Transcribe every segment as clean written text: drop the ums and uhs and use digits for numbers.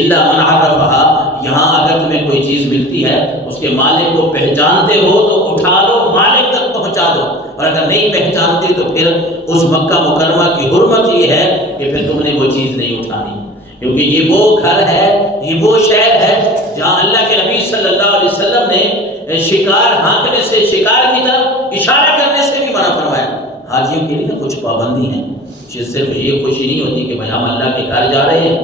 الا من عرفہا، یہاں اگر تمہیں کوئی چیز ملتی ہے اس کے مالک کو پہچانتے ہو تو اٹھا لو، مالک تک پہنچا دو، اور اگر نہیں پہچانتے تو پھر اس مکہ مکرمہ کی حرمت یہ ہے کہ پھر تم نے وہ چیز نہیں اٹھانی، کیونکہ یہ وہ گھر ہے، یہ وہ شہر ہے جہاں اللہ کے نبی صلی اللہ علیہ وسلم نے شکار ہانکنے سے، شکار کی طرف اشارہ کرنے سے بھی منع فرمایا۔ حاجیوں کے لیے کچھ پابندی ہیں، صرف یہ خوشی نہیں ہوتی کہ بھائی ہم اللہ کے گھر جا رہے ہیں،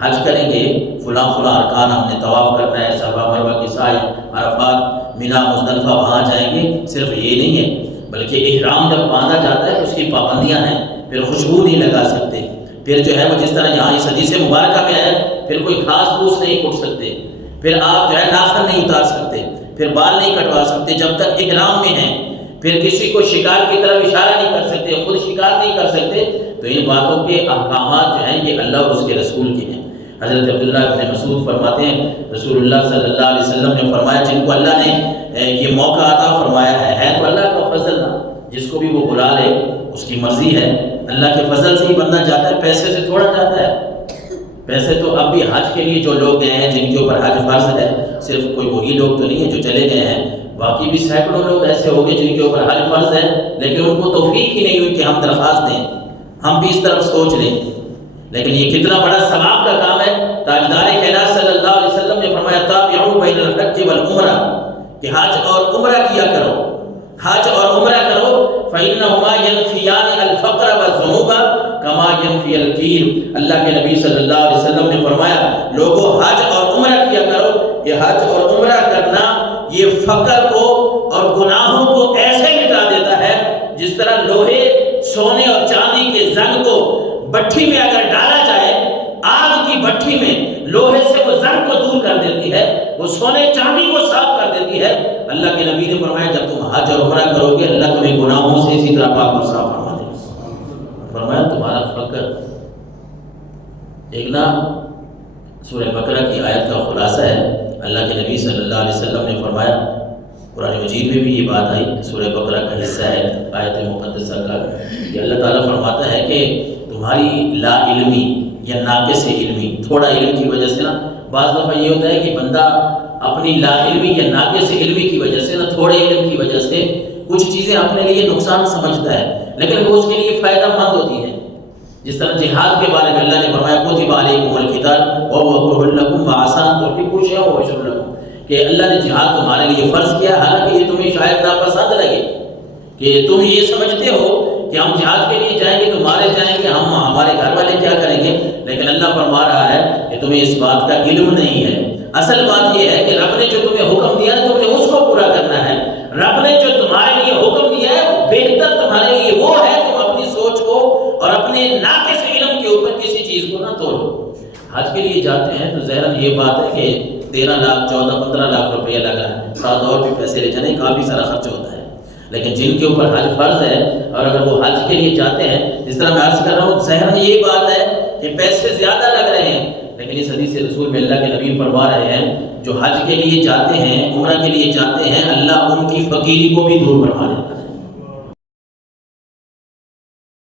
حج کریں گے، فلاں ارکان ہم نے طواف کرنا ہے، صفا مروہ کی سعی، عرفات، منی، مزدلفہ وہاں جائیں گے، صرف یہ نہیں ہے بلکہ احرام جب باندھا جاتا ہے اس کی پابندیاں ہیں، پھر خوشبو نہیں لگا سکتے، پھر جو ہے وہ جس طرح یہاں اس حدیث مبارکہ میں ہے، پھر کوئی خاص پوچھ نہیں کٹ سکتے، پھر آپ جو ہے ناخن نہیں اتار سکتے، پھر بال نہیں کٹوا سکتے جب تک احرام میں ہیں، پھر کسی کو شکار کی طرف اشارہ نہیں کر سکتے، خود شکار نہیں کر سکتے۔ تو ان باتوں کے احکامات جو ہیں یہ اللہ اور اس کے رسول کے ہیں۔ حضرت عبداللہ بن مسعود فرماتے ہیں رسول اللہ صلی اللہ علیہ وسلم نے فرمایا جن کو اللہ نے یہ موقع عطا فرمایا ہے تو اللہ کا فضل نہ، جس کو بھی وہ بلا لے اس کی مرضی ہے، اللہ کے فضل سے ہی بندہ جاتا ہے، پیسے سے تھوڑا جاتا ہے۔ پیسے تو اب بھی حج کے لیے جو لوگ گئے ہیں جن کے اوپر حج فرض ہے، صرف کوئی وہی لوگ تو نہیں ہیں جو چلے گئے ہیں، باقی بھی سینکڑوں لوگ ایسے ہو گئے جن کے اوپر حج فرض ہے لیکن ان کو توفیق ہی نہیں ہوئی کہ ہم درخواست دیں، ہم بھی اس طرف سوچ لیں۔ لیکن یہ کتنا بڑا ثواب کا کام ہے۔ تاجدار کائنات صلی اللہ علیہ وسلم نے فرمایا تابعوا بین الحج والعمرہ، کہ حج اور عمرہ کیا کرو، حج اور عمرہ کرو، فإنهما ينفيان الفقر والذنوب كما ينفي الكير۔ اللہ کے نبی صلی اللہ علیہ وسلم نے فرمایا لوگوں حج اور عمرہ کیا کرو، یہ حج اور عمرہ کرنا یہ فقر کو اور گناہوں کو ایسے مٹا دیتا ہے جس طرح لوہے، سونے اور چاندی کے زنگ کو بھٹی میں اگر ڈالا جائے، آگ کی بھٹی میں لوہے سے وہ زنگ کو دور کر دیتی ہے، وہ سونے چاندی کو صاف کر دیتی ہے۔ اللہ کے نبی نے فرمایا جب تم حج اور عمرہ کرو گے اللہ تمہیں گناہوں سے اسی طرح پاک اور صاف فرما دے گا۔ فرمایا تمہارا فقر ایک نا سورہ بقرہ کی آیت کا خلاصہ ہے۔ اللہ کے نبی صلی اللہ علیہ وسلم نے فرمایا، قرآن مجید میں بھی یہ بات آئی، سورہ بقرہ کا حصہ ہے آیت مقدسہ کا، کہ اللہ تعالیٰ فرماتا ہے کہ تمہاری لا علمی یا ناقص علمی، تھوڑا علم کی وجہ سے نا، بعض دفعہ یہ ہوتا ہے کہ بندہ اپنی لا علمی یا ناقص علمی کی وجہ سے نا، تھوڑے علم کی وجہ سے کچھ چیزیں اپنے لیے نقصان سمجھتا ہے لیکن وہ اس کے لیے فائدہ مند ہوتی ہیں۔ جس طرح جہاد کے بارے میں اللہ نے فرمایا کتب علیکم القتال وهو کرہ لکم وعسى ان تحبوا شیئا وهو شر لکم، کہ اللہ نے جہاد تمہارے لیے فرض کیا، حالانکہ یہ تمہیں شاید ناپسند لگے، کہ تم یہ سمجھتے ہو کہ ہم جہاد کے لیے جائیں گے تو مارے جائیں گے، ہم ہمارے گھر والے کیا کریں گے، لیکن اللہ فرما رہا ہے کہ تمہیں اس بات کا علم نہیں ہے۔ اصل بات یہ ہے کہ رب نے جو تمہیں حکم دیا ہے تم نے اس کو پورا کرنا ہے، رب نے جو تمہارے لیے حکم دیا ہے بہتر تمہارے لیے وہ ہے، تم اپنی سوچ کو اور اپنے ناقص علم کے اوپر کسی چیز کو نہ توڑو۔ حج کے لیے جاتے ہیں تو ظاہراً یہ بات ہے کہ 13 لاکھ 14 15 لاکھ روپیہ لگا ہے، ساتھ اور بھی پیسے لے جانے، کافی سارا خرچ ہوتا ہے، لیکن جن کے اوپر حج فرض ہے اور اگر وہ حج کے لیے جاتے ہیں، جس طرح میں عرض کر رہا ہوں ظاہراً یہ بات ہے کہ پیسے زیادہ لگ رہے ہیں، لیکن اس حدیث رسول میں اللہ کے نبی فرما رہے ہیں جو حج کے لیے جاتے ہیں، عمرہ کے لیے جاتے ہیں، اللہ ان کی فقیری کو بھی دور فرما دیتا ہے۔